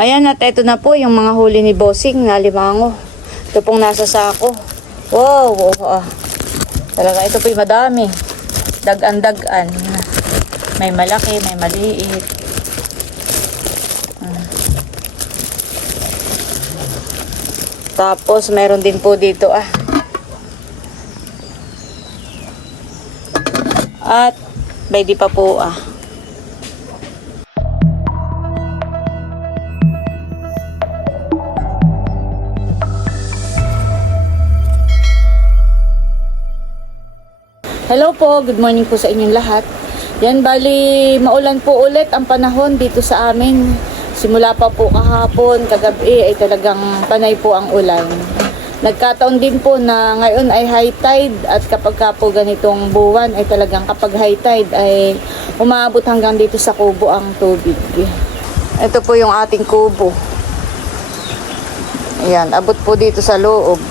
Ayan at eto na po yung mga huli ni Bossing na limango. Ito pong nasa sako. Wow! ah. Talaga ito po'y madami. Dagan-dagan. May malaki, may maliit. Ah. Tapos meron din po dito ah. At may di pa po ah. Hello po, good morning po sa inyong lahat. Yan, bali, maulan po ulit ang panahon dito sa amin. Simula pa po kahapon, kagabi ay talagang panay po ang ulan. Nagkataon din po na ngayon ay high tide at kapag ka po ganitong buwan ay talagang kapag high tide ay umaabot hanggang dito sa kubo ang tubig. Ito po yung ating kubo. Ayan, abot po dito sa loob.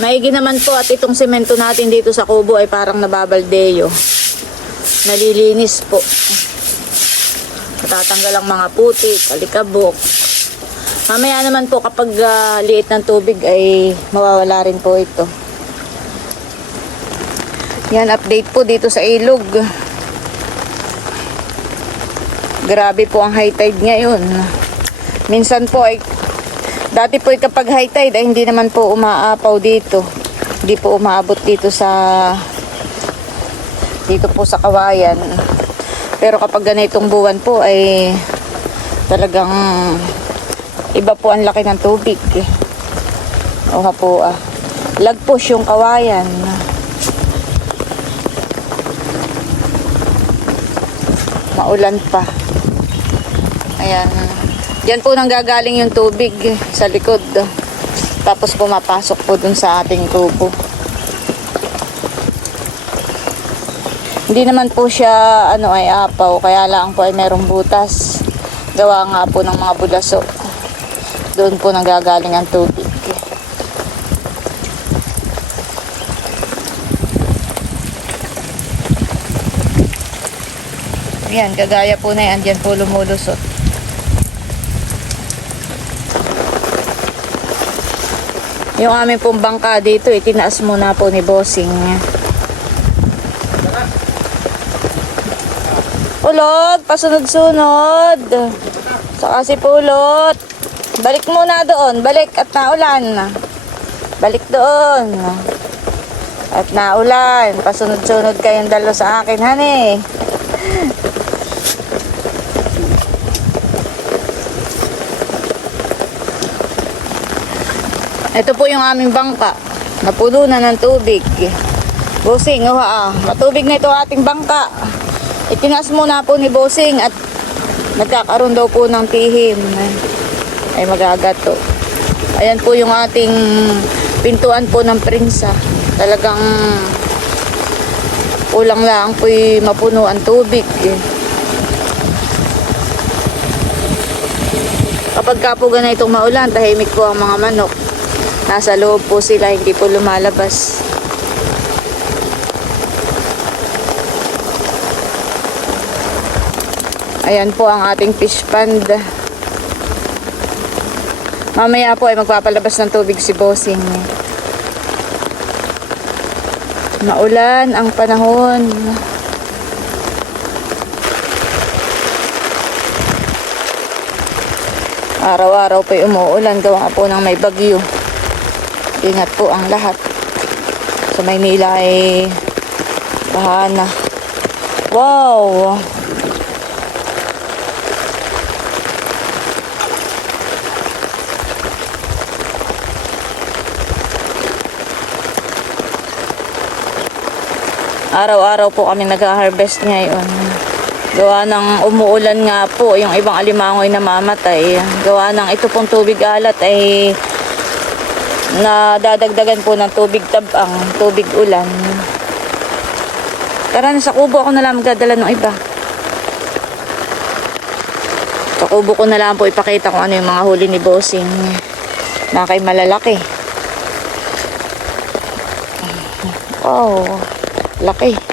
Maigi naman po at itong semento natin dito sa kubo ay parang nababaldeyo. Nalilinis po. Matatanggal ang mga putik, alikabok. Mamaya naman po kapag ah, liit ng tubig ay mawawala rin po ito. Yan, update po dito sa ilog. Grabe po ang high tide ngayon. Minsan po ay Dati po kapag high tide ay hindi naman po umaapaw dito. Hindi po umaabot dito sa dito po sa kawayan. Pero kapag ganitong buwan po ay talagang iba po ang laki ng tubig. O nga po ah. Lagpos yung kawayan. Maulan pa. Ayan. Diyan po nang gagaling yung tubig sa likod. Tapos pumapasok po dun sa ating kubo. Hindi naman po siya ano ay apaw, kaya lang po ay merong butas. Gawa nga po ng mga bulaso. Doon po nang gagaling ang tubig. Yan, kagaya po na yan, dyan po lumulusot. Yung aming pong bangka dito, itinaas muna po ni Bossing. Ulot, pasunod-sunod. Saka si Pulot. Balik muna doon, balik at naulan. Balik doon. At naulan, pasunod-sunod kayong dalo sa akin, honey. Ito po yung aming bangka. Napuno na ng tubig. Bossing, oh ah, matubig na ito ating bangka. Itinaas muna po ni Bossing at nagkakaroon daw po ng tihim. Ay magagato. Ayan po yung ating pintuan po ng prinsa. Talagang kulang lang po mapuno ang tubig. Kapag ka po ganitong maulan, tahimik po ang mga manok. Nasa loob po sila, hindi po lumalabas. Ayan po ang ating fish pond. Mamaya po ay magpapalabas ng tubig si Bossing. Maulan ang panahon. Araw-araw po ay umuulan gawa po ng may bagyo. Ingat po ang lahat. Sa Maynila ay bahana. Wow! Araw-araw po kami nag-harvest ngayon. Gawa ng umuulan nga po, yung ibang alimangoy namamatay. Gawa ng ito pong tubig alat ay na dadagdagan po ng tubig tabang, tubig ulan. Tara na sa kubo ako na lang magdadala ng iba. Sa kubo ko na lang po ipakita kung ano yung mga huli ni Bossing na kay malalaki. Wow, laki.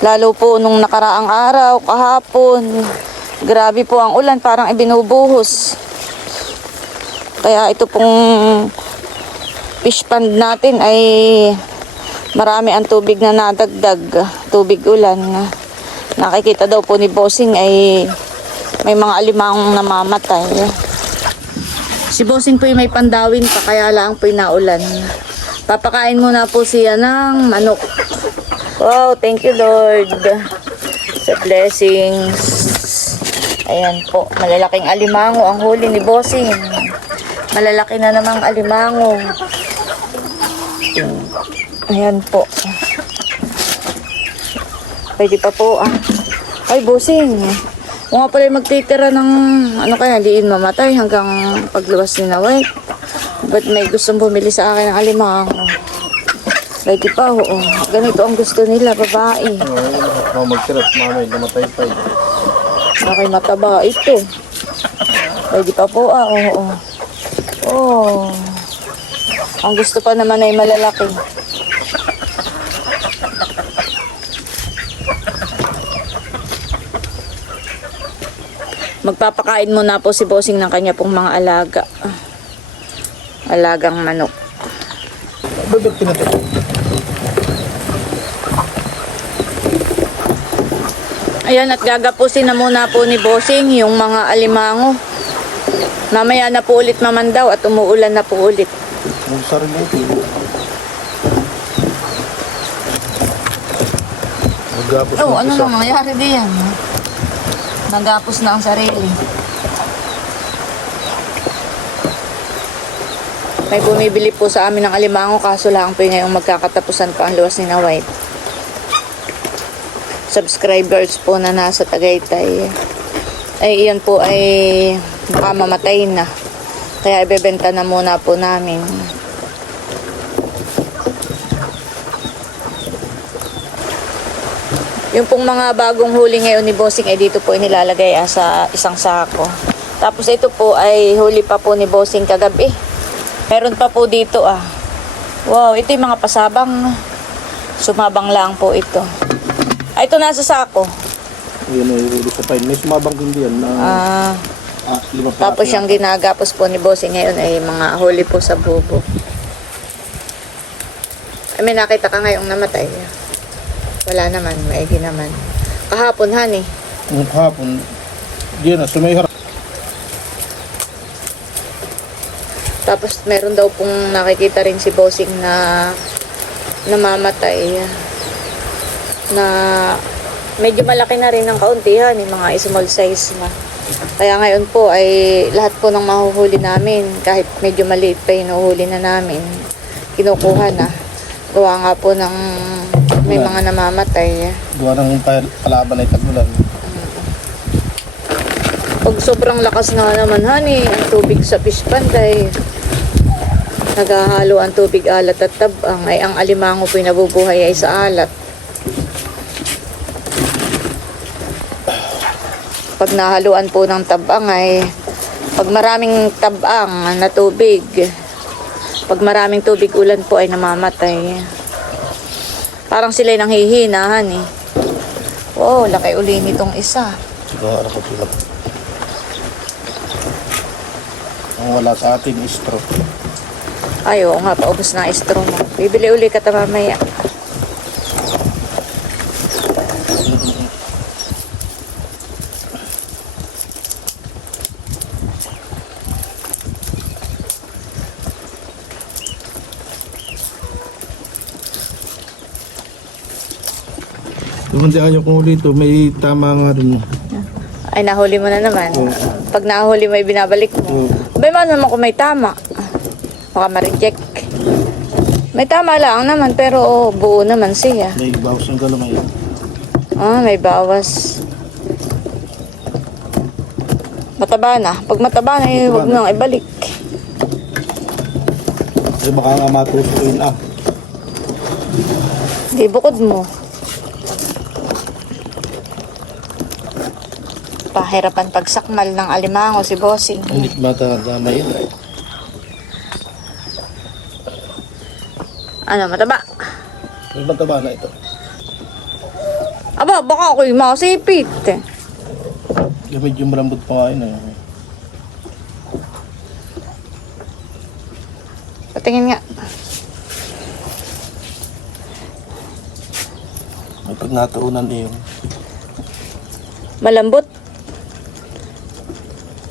Lalo po nung nakaraang araw, kahapon. Grabe po ang ulan, parang ibinubuhos. Kaya ito pong fish pond natin ay marami ang tubig na nadagdag. Tubig ulan. Nakikita daw po ni Bossing ay may mga alimangong namamatay. Si Bossing po ay may pandawin pa kaya lang po naulan. Papakain muna po siya ng manok. Wow, thank you Lord sa blessings. Ayan po, malalaking alimango ang huli ni Bossing. Malalaki na namang alimango. Ayan po. Pwede pa po ah. Ay, Bossing. Kung nga pala magtitira ng ano kaya, diin mamatay hanggang pagluwas ni Naway. Ba't may gustong bumili sa akin ng alimango? Pwede pa, oo. Ganito ang gusto nila, babae. Oo, magkirap, mamay, namatay pa eh. Okay, mataba ito. Pwede pa po, ah, oo. Oh. Ang gusto pa naman ay malalaki. Magpapakain muna po si Bossing ng kanya pong mga alaga. Alagang manok. Ba't pinatay? Ayan, at gagapusin na muna po ni Bossing yung mga alimango. Mamaya na po ulit mamandaw at umuulan na po ulit. Yung sarili ito. Magapos Oh, ng ano na nangyari diyan? Nagapos na ang sarili. May bumibili po sa amin ng alimango kaso lang po ngayong magkakatapusan pa ang luwas ni na White. Subscribers po na nasa Tagaytay. Ay iyan po ay baka mamatay na. Kaya ibebenta na muna po namin. Yung pong mga bagong huli ngayon ni Bossing ay dito po inilalagay ah, sa isang sako. Tapos ito po ay huli pa po ni Bossing kagabi. Meron pa po dito ah. Wow, ito yung mga pasabang. Sumabang lang po ito. Ah, ito nasa sako. Yun ay huli sa pine. May sumabang hindi yan na Ah, ah, pa. tapos yung ginagapos po ni Bossing ngayon ay mga huli po sa bubo. Ay, may nakita ka ngayong namatay. Wala naman, maigi naman. Kahapon, honey. Yung kahapon, diyan na, sumayharap. Tapos meron daw pong nakikita rin si Bossing na namamatay na medyo malaki na rin ng kauntihan, yung mga small size na. Kaya ngayon po ay lahat po ng mahuhuli namin, kahit medyo maliit pa yung nahuhuli na namin, kinukuha na. Gawa nga po ng may mga namamatay. Gawa ng pal- palaban ay tagulan. Pag sobrang lakas na naman, honey, ang tubig sa fish pond ay naghahalo ang tubig alat at tabang ay ang alimango po nabubuhay ay sa alat. Pag nahaluan po ng tabang ay pag maraming tabang na tubig, pag maraming tubig ulan po ay namamatay. Parang sila'y nanghihina, honey. Wow, laki uli nitong isa. Sila. Ang wala sa atin is straw. Ay, oo nga, paubos na straw mo. Bibili uli ka ta mamaya. Tumandaan yung kung dito, may tama nga rin. Ay, nahuli mo na naman. Oo. Pag nahuli mo, ay binabalik mo. Oo. Bay, man naman kung may tama. Baka ma-reject. May tama lang naman, pero oh, buo naman siya. May bawas yung galamay. Ah, may bawas. Mataba na. Pag mataba na, eh, huwag nang ibalik. Kasi baka nga matutuin ah. Di bukod mo. Pahirapan pagsakmal ng alimango si Bossing. Hindi matadamay yun. Ano, mataba? May mataba na ito. Aba, baka ako'y masipit. Gamit yung malambot pa yun eh. Patingin nga. May pag nataunan eh. Malambot.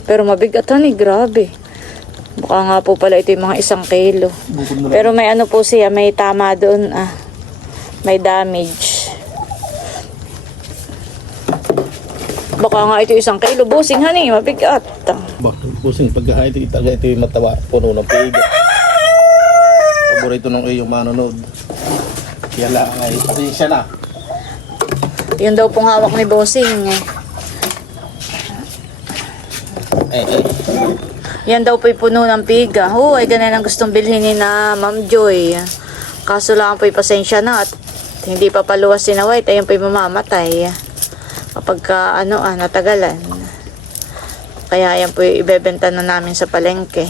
Pero mabigat eh, grabe. Baka nga po pala ito yung mga isang kilo. Pero may ano po siya, may tama doon ah. May damage. Baka nga ito isang kilo. Busing han eh, mabigat. Bakit pusing pagka ito itaga ito yung matawa puno ng piga. Paborito ng iyong manonood. Kaya lang ay pasensya na. Yun daw pong hawak ni Bossing eh. Eh eh. Yan daw po'y puno ng piga. Oh, ay ganun ang gustong bilhin ni na Ma'am Joy. Kaso lang po'y pasensya na at hindi pa paluwas si na White. Ayun po'y mamamatay. Kapag ka, ano ah, natagalan. Kaya yan po'y ibebenta na namin sa palengke.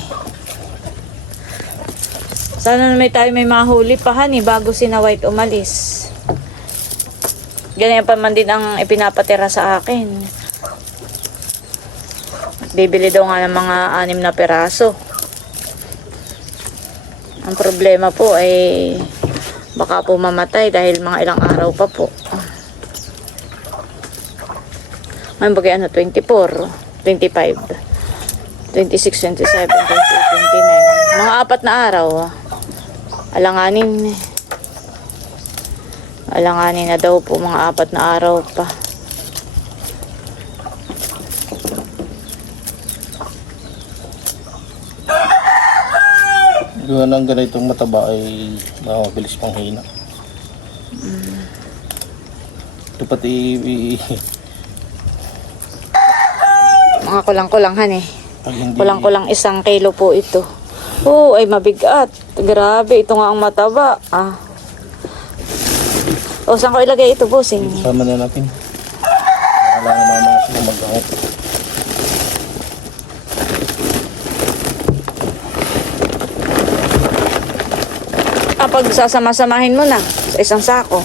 Sana na may tayo may mahuli pa hani bago si na White umalis. Ganyan pa man din ang ipinapatira sa akin. Bibili daw nga ng mga anim na peraso. Ang problema po ay baka po mamatay dahil mga ilang araw pa po. Ngayon bagay ano, 24, 25, 26, 27, 28, 29. Mga apat na araw. Alanganin. Alanganin na daw po mga apat na araw pa. Gawa ng ganitong mataba ay mabilis pang hina. Ito pati i- Mga kulang-kulang han eh. Kulang-kulang isang kilo po ito. Oo, ay mabigat. Grabe, ito nga ang mataba. Ah. O, saan ko ilagay ito, bossing? sama na natin. Wala na mama sila mag-ahot. Kapag sasama-samahin mo na sa isang sako.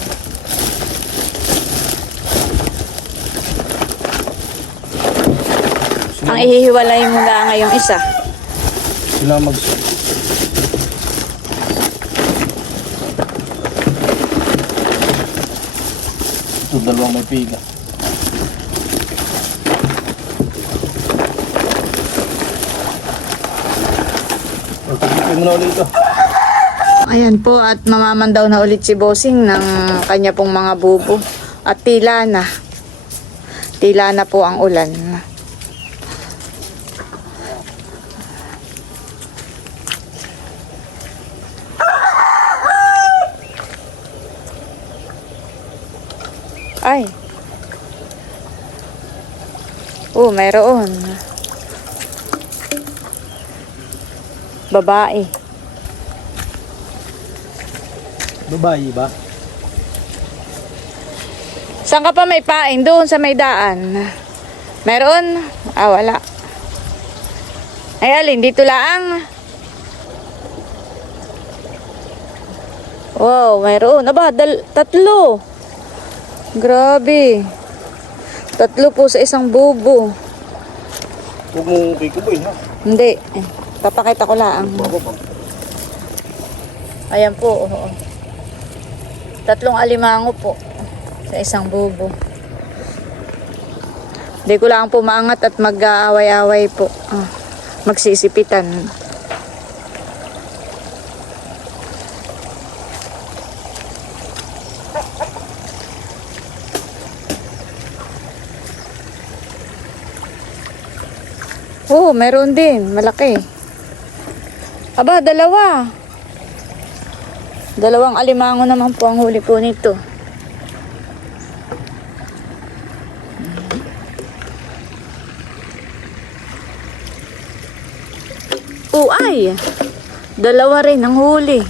Ang ihihiwalay mo na ngayong isa. Sila mag Ito dalawang may piga. Pagkakitin mo na ulit ito. Ayan po at mamamandaw na ulit si Bossing ng kanya pong mga bubo. At tila na. Tila na po ang ulan. Ay. Oh, mayroon. Babae. Babae ba? Saan ka pa may paing? Doon sa may daan. Meron? Ah, wala. Ay, alin? Dito lang. Wow, mayroon. Aba, dal- tatlo. Grabe. Tatlo po sa isang bubo. Huwag mong kikuboy ha. Hindi. Papakita ko lang. Ayan po. oo. Tatlong alimango po sa isang bubo. Hindi ko lang po maangat at mag-aaway-away po. Ah, magsisipitan. Oo, meron din. Malaki. Aba, dalawa. Dalawang alimango naman po ang huli po nito. Oh, ay. Dalawa rin ang huli.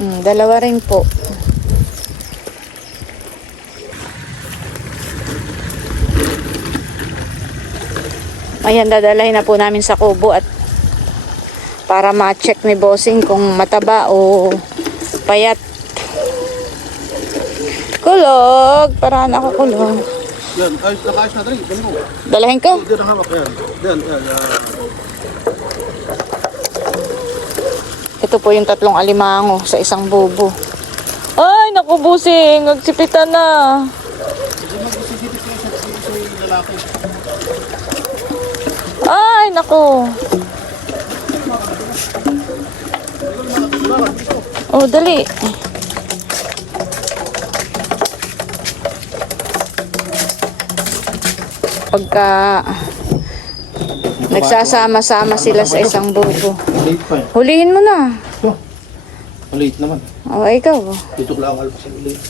Mm, dalawa rin po. Ayan, dadalhin na po namin sa kubo at para ma-check ni bossing kung mataba o payat. Kulog. Parahan ako kulog. Yan, ay, nakaayos na dali. Dali mo. Dalahin ko. Ang hawak. Yan. Yan, yan. Ito po yung tatlong alimango sa isang bubo. Ay, naku busing. Nagsipitan na. Hindi. Ay, naku. Oh, dali. Pagka nagsasama-sama sila sa isang pa eh. Hulihin mo na. Maliit naman. O, ikaw. Dito lang ang alpas ang maliit.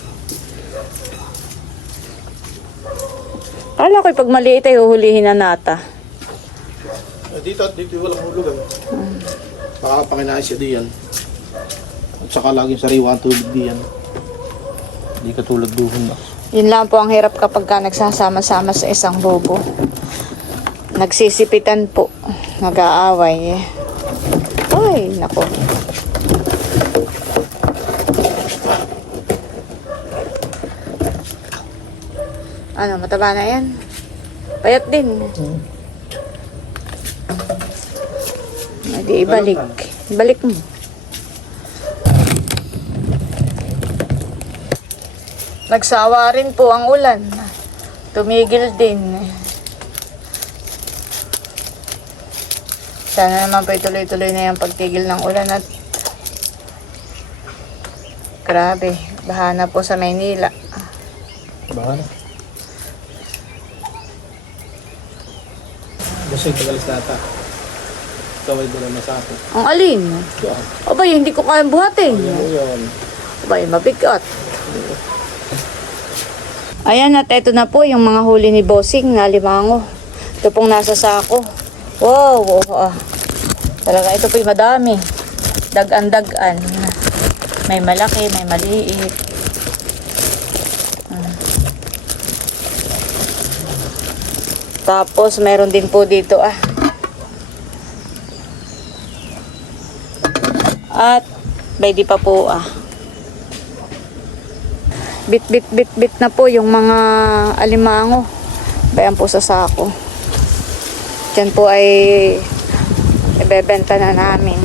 Kala ko'y pag maliit ay huhulihin na nata. Eh, dito at dito walang hulugan. Makakapanginahin siya diyan. Saka laging sariwa ang tubig diyan. Hindi katulad duhon na. Yun lang po ang hirap kapag ka nagsasama-sama sa isang bobo. Nagsisipitan po. Nag-aaway. Ay, nako. Ano, mataba na yan? Payat din. Hindi, ibalik. Ibalik mo. Nagsawa rin po ang ulan. Tumigil din. Sana naman po tuloy-tuloy na yung pagtigil ng ulan at grabe, baha na po sa Maynila. Baka na. Gusto yung tagalis nata. Ikaw ay dala na sa akin. Ang alin? Ito Abay, hindi ko kayang buhatin. Ano yun? Abay, mabigat. Ayan at eto na po yung mga huli ni Bossing na limango. Ito pong nasa sako. Wow, wow ah. Talaga ito po'y madami. Dagan-dagan. May malaki, may maliit. Hmm. Tapos meron din po dito ah. At may pa po ah. Bit bit bit bit na po yung mga alimango. Bayan po sa sako. Diyan po ay ibebenta na namin.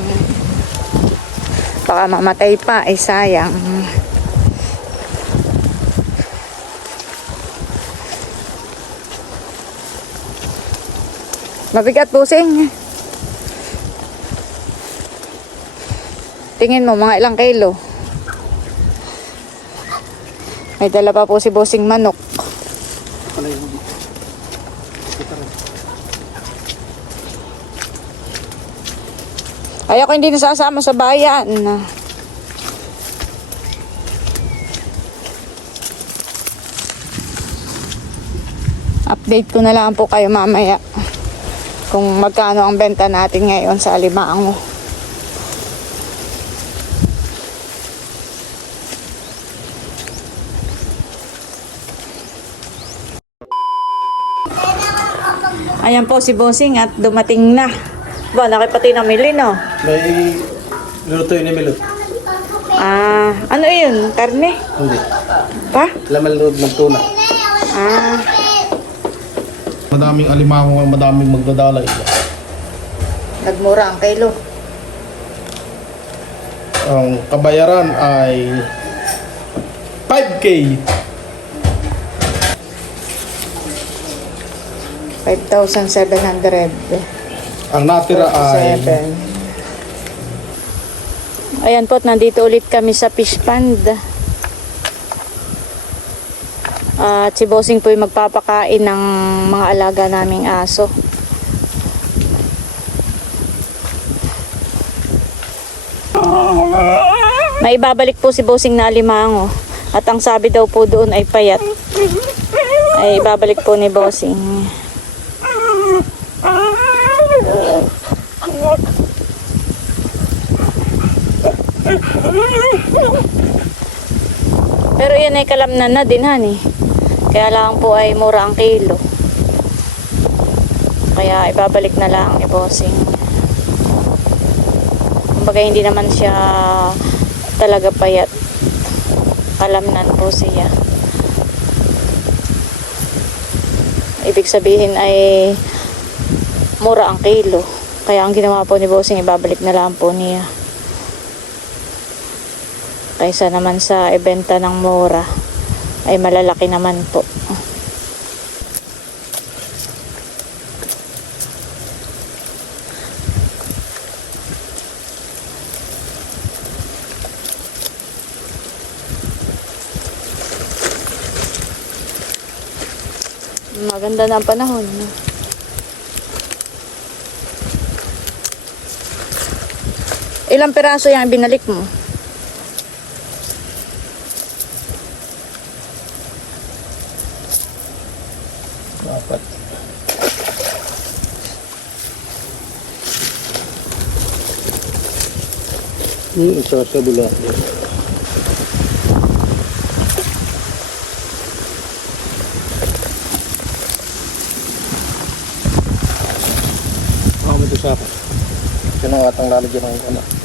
Baka mamatay pa, ay sayang. Mabigat busing. Tingin mo, mga ilang kilo. May dala pa po si Bossing Manok. Ay, ako hindi nasasama sa bayan. Update ko na lang po kayo mamaya kung magkano ang benta natin ngayon sa Alimango. Ayan po si Bossing at dumating na. Ba, nakipati na mili, no? May luto yun ni Milot. Ah, ano yun? Karne? Hindi. Pa? Laman loob ng tuna. Ah, Madaming alimango, madaming magdadala ito. nagmura ang kilo. Ang kabayaran ay 5K. 5,700. Ang natira ay 7. Ayan po, nandito ulit kami sa fish pond. At si Bossing po ay magpapakain ng mga alaga naming aso. May ibabalik po si Bossing na alimango. At ang sabi daw po doon ay payat. Ay ibabalik po ni Bossing. Pero yan ay kalamnan na din, hani. Kaya lang po ay mura ang kilo. Kaya ibabalik na lang i-bossing. Kumbaga hindi naman siya talaga payat. Kalamnan po siya. Ibig sabihin ay mura ang kilo. Kaya ang ginawa po ni bossing ibabalik na lang po niya. Kaysa naman sa ibenta ng mura, ay malalaki naman po. Maganda na ang panahon. no? Ilang piraso yung binalik mo? Yung isa sa bula. Ako may sa akin. Yan ang atang lalagyan ng ano.